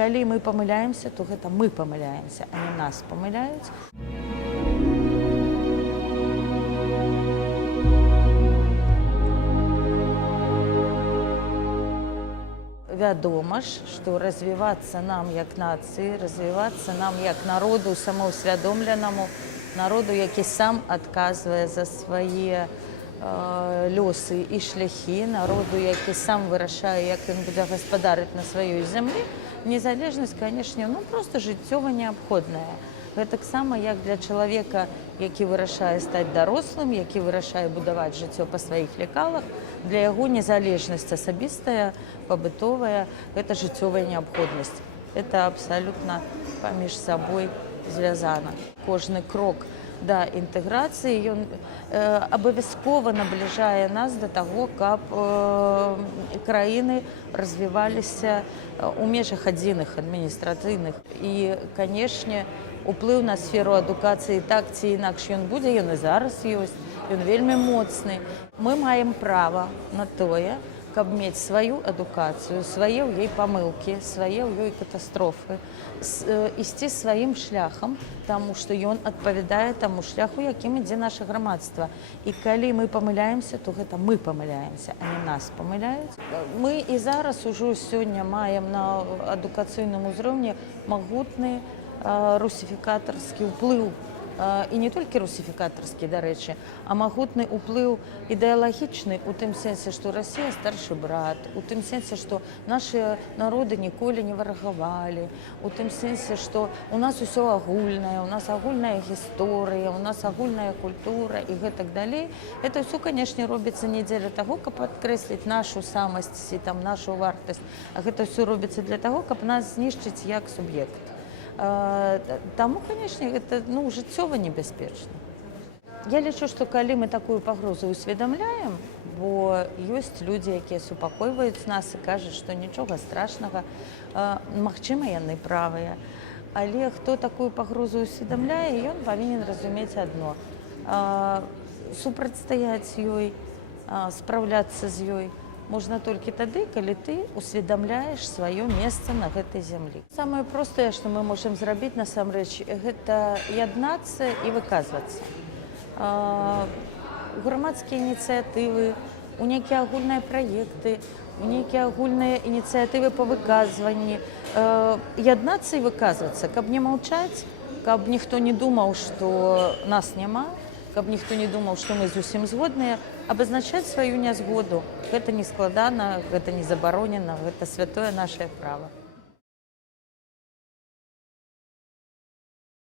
калі мы памыляемся, то гэта мы памыляемся, а не нас памыляюць. Вядома ж, што развівацца нам як нацыі, развівацца нам як народу самаўсвядомленаму, народу, які сам адказвае за свае лёсы і шляхі, народу, які сам вырашае, як ён будзе гаспадарыць на сваёй зямлі, незалежнасць, канешне, проста жыццёва неабходная. Гэтаксама, як для чалавека, які вырашае стаць дарослым, які вырашае будаваць жыццё па сваіх лекалах, для яго незалежнасць асабістая, пабытовая – гэта жыццёвая неабходнасць. Это абсалютна паміж сабой звязана. Кожны крок да інтэграцыі, ён абавязкова набліжае нас да таго, каб краіны развіваліся ў межах адзіных адміністрацыйных. І, канешне, уплыў на сферу адукацыі так ці інакш ён будзе, ён і зараз ёсць, ён вельмі моцны. Мы маем права на тое, каб мець сваю адукацыю, свае ў ёй памылкі, свае ў ёй катастрофы, ісці сваім шляхам, таму што ён адпавядае таму шляху, якім ідзе наша грамадства. І калі мы памыляемся, то гэта мы памыляемся, а не нас памыляюць. Мы і зараз ужо сёння маем на адукацыйным узроўні магутны русіфікатарскі ўплыў. І не толькі русіфікатарскі, дарэчы, а магутны ўплыў ідэалагічны у тым сэнсе, што Расія старшы брат, у тым сэнсе, што нашы народы ніколі не варагавалі, у тым сэнсе, што у нас усё агульнае, у нас агульная гісторыя, у нас агульная культура і гэтак далей. Гэта ўсё, канешне, робіцца не дзеля таго, каб падкрэсліць нашу самасць і нашу вартасць, а гэта ўсё робіцца для таго, каб нас знішчыць як суб'ект. Таму, канешне, гэта жыццёва небяспечна. Я лічу, што калі мы такую пагрозу ўсведамляем, бо ёсць людзі, якія супакойваюць нас і кажуць, што нічога страшнага, магчыма, яны правыя. Але хто такую пагрозу ўсведамляе, ён павінен разумець адно: супрацьстаяць ёй, спраўляцца з ёй можна толькі тады, калі ты усведамляеш сваё месца на гэтай зямлі. Самае простае, што мы можам зрабіць насамрэч, гэта яднацца і выказвацца. У грамадскія ініцыятывы, у нейкія агульныя праекты, у нейкія агульныя ініцыятывы па выказванні. Яднацца і выказвацца, каб не маўчаць, каб ніхто не думаў, што нас няма, каб ніхто не думаў, што мы зусім згодныя, абазначаць сваю нязгоду. Гэта не складана, гэта не забаронена, гэта святое нашае права.